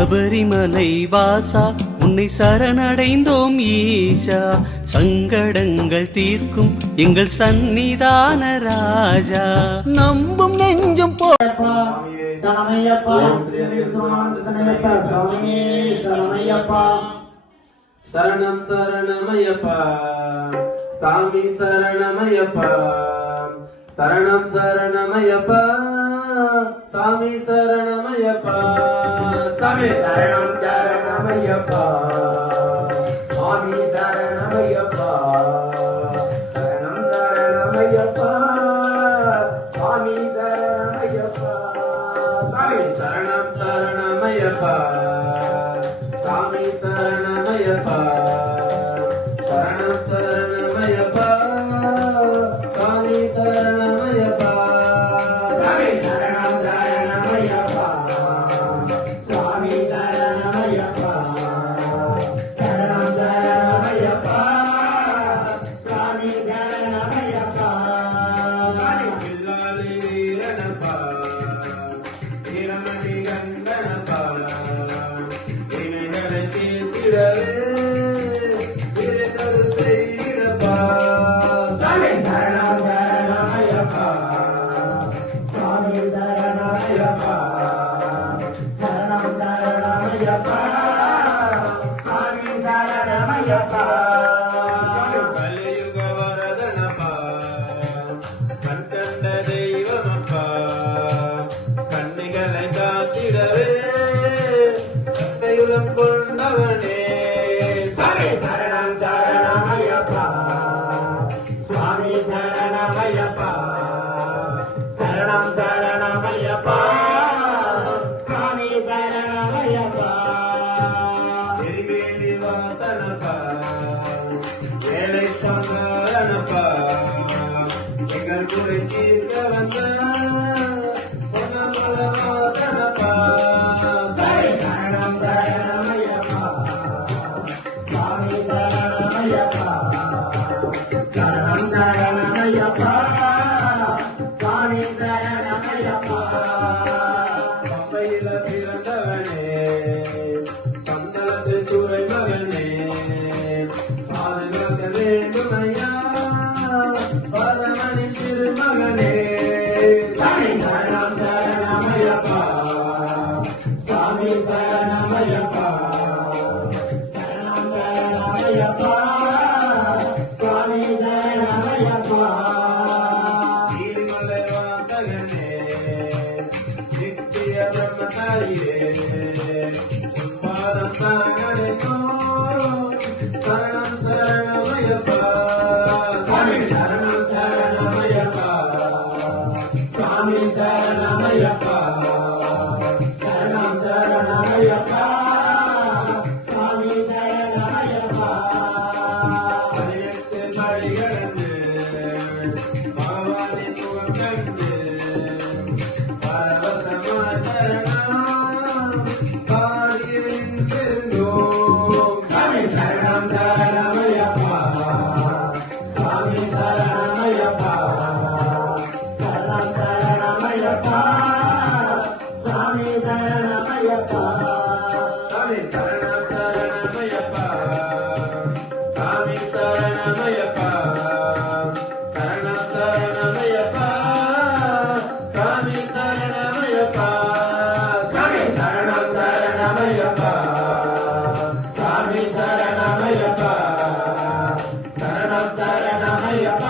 சபரிமலை வாசா உன்னை சரணடைந்தோம் ஈஷா, சங்கடங்கள் தீர்க்கும் எங்கள் சந்நிதான ராஜா. நம்பும் நெஞ்சும் சரணம் சரணமய்யப்பா சாமி சரணமய்யப்பா, சரணம் சரணமய்யப்பா சாமி சரணமய்யப்பா, சாமி சரணம் சரணமய்யப்பா சாமி சரணமய்யப்பா, சரணம் சரணமய்யப்பா சாமி சரணமய்யப்பா, சாமி சரணம் சரணமய்யப்பா சாமி சரணமய்யப்பா, சரணம் சரணமய்யப்பா சாமி சரணமய்யப்பா, சாமி சரணம் சரணமய்யப்பா சாமி சரணமய்யப்பா, சரணம் சரணமய்யப்பா சாமி சரணமய்யப்பா, சாமி பில்லாலி வீரனப்பா வீரமணி கண்டனப்பா, வினைகளை தீர்த்திடவே விரைதரு செய்திடப்பா, சாமி சரணம் சரணமய்யப்பா சாமி சரணமய்யப்பா, சரணம் சரணமய்யப்பா சாமி சரணமய்யப்பா, கலியுக வரதனப்பா கண்கண்ட தெய்வமப்பா, கண்ணிகளை காத்திடவே கட்டையுடன் கொண்டவனே, சாமி சரணம் சரணமய்யப்பா சுவாமி சரணமய்யப்பா, சரணம் சரணமய்யப்பா சுவாமி சரணமய்யப்பா, திருவேலி வாசனப்பா ஏழை சங்காரனப்பா, எங்கள் குறை தீர்க்க வந்த பொன்னமல வாசனப்பா, சாமி சரணம் சரணமய்யப்பா சுவாமி சரணமய்யப்பா, சரணம் சரணமய்யப்பா சுவாமி சரணமய்யப்பா, பம்பையில பிறந்தவனே சந்தனத்து சூரை மகனே, பாதுகாக்க வேண்டுமையா பரமணி திருமகனே, சாமி சரணம் சரணமய்யப்பா சுவாமி சரணமய்யப்பா, சரணம் சரணமய்யப்பா சுவாமி சரணமய்யப்பா, நீர்மலை வாசகனே நித்திய பிரம்மதாரியே பாதம் சாகனோ சரணம் சரணமய்யப்பா, சாமி சரணம் சரணமய்யப்பா சுவாமி சரணமய்யப்பா, சரணம் சரணமய்யப்பா சுவாமி சரணமய்யப்பா, 18 படி கடந்து பகவானை சுகம் கண்டு பரவசமா சரணம் பாடியிருந்தோம், சாமி சரணம் சரணமய்யப்பா சுவாமி சரணமய்யப்பா, சரணம் சரணமய்யப்பா சுவாமி சரணமய்யப்பா, சாமி சரணம் சரணமய்யப்பா சாமி சரணமய்யப்பா, சரணம் சரணமய்யப்பா சாமி சரணமய்யப்பா, சாமி சரணம் சரணமய்யப்பா சாமி சரணமய்யப்பா, சரணம் சரணமய்யப்பா